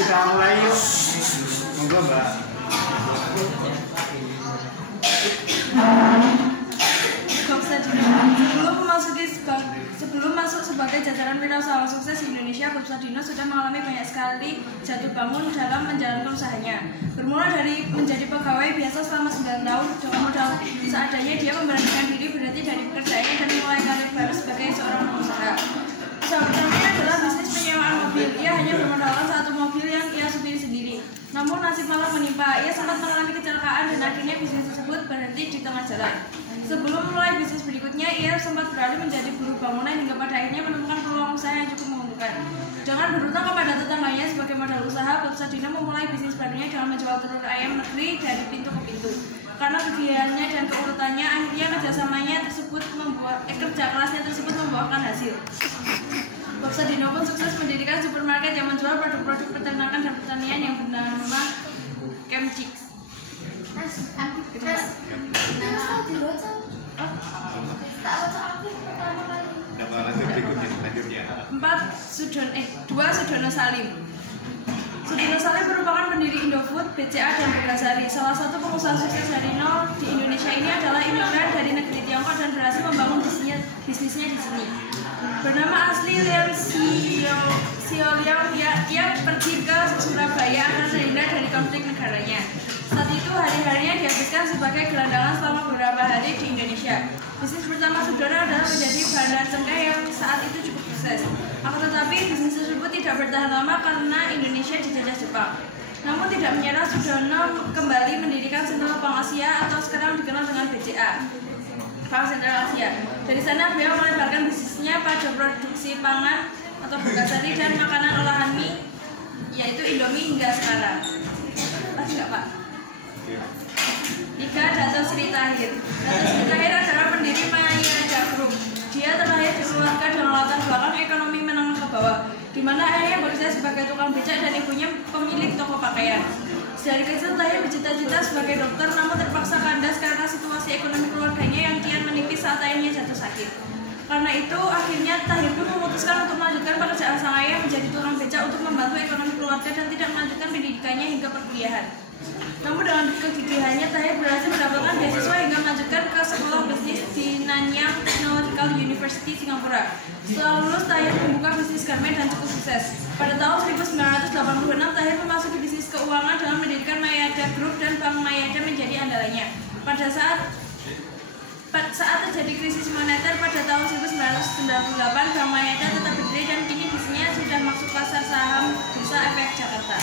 Kita mulai yuk. Monggo, Mbak. Sebelum masuk sebagai jajaran wirausahawan sukses di Indonesia, Bob Sadino sudah mengalami banyak sekali jatuh bangun dalam menjalankan usahanya. Bermula dari menjadi pegawai biasa selama 9 tahun dengan modal seadanya, dia memberanikan diri berhenti dari pekerjaannya dan memulai karir baru sebagai seorang pengusaha. Usaha pertamanya adalah bisnis penyewaan mobil. Ia hanya bermodalkan 1 mobil yang ia supiri sendiri. Namun nasib malah menimpa. Ia sempat mengalami kecelakaan dan akhirnya bisnis tersebut berhenti di tengah jalan. Sebelum mulai bisnis berikutnya, ia sempat beralih menjadi buruh bangunan hingga pada akhirnya menemukan peluang usaha yang cukup menguntungkan. Dengan berhutang kepada tetangganya sebagai modal usaha, Bob Sadino memulai bisnis barunya dengan menjual telur ayam negeri dari pintu ke pintu. Karena kegiatannya dan keurutannya, akhirnya kerja kerasnya tersebut membuahkan hasil. Bob Sadino pun sukses mendirikan supermarket yang menjual produk-produk peternakan dan pertanian yang bernama Chemchicks. 2. Sudono Salim. Sudono Salim merupakan pendiri Indofood, BCA, dan Begasari. Salah satu pengusaha sukses Harino di Indonesia ini adalah imigran dari negeri Tiongkok dan berhasil membangun bisnisnya di sini. Bernama asli Liang Xiaoliang, ia pergi ke Surabaya agar terhindar dari konflik negaranya. Saat itu hari-harinya dihabiskan sebagai gelandangan selama beberapa hari di Indonesia. Bisnis pertama Sudono adalah menjadi bandar cengkeh yang saat itu cukup sukses. Akan tetapi bisnis tersebut tidak bertahan lama karena Indonesia dijajah Jepang. Namun tidak menyerah, Sudono kembali mendirikan Sentral Bank Asia atau sekarang dikenal dengan BCA, Bank Sentral Asia. Dari sana beliau melebarkan bisnisnya pada produksi pangan atau Begasari dan makanan olahan mie, yaitu Indomie hingga sekarang. Pasti nggak Pak? 3. Dato Sri Tahir. Dato Sri Tahir adalah pendiri Mayada Group. Dia terlahir di keluarga dengan latar belakang ekonomi menengah ke bawah, di mana ayahnya bekerja sebagai tukang becak dan ibunya pemilik toko pakaian. Dari kecil Tahir bercita-cita sebagai dokter, namun terpaksa kandas karena situasi ekonomi keluarganya yang kian menipis saat ayahnya jatuh sakit. Karena itu, akhirnya Tahir pun memutuskan untuk melanjutkan pekerjaan sang ayah menjadi tukang becak untuk membantu ekonomi keluarga dan tidak melanjutkan pendidikannya hingga perkuliahan. Namun dengan kegigihannya, Tahir berhasil mendapatkan beasiswa hingga melanjutkan ke sekolah bisnis di Nanyang Technological University, Singapura. Setelah lulus, Tahir membuka bisnis garmen dan cukup sukses. Pada tahun 1986, Tahir memasuki bisnis keuangan dengan mendirikan Mayada Group dan Bank Mayada menjadi andalannya. Pada saat terjadi krisis moneter pada tahun 1998, Bank Mayada tetap berdiri dan kini bisnisnya sudah masuk pasar saham Bursa Efek Jakarta.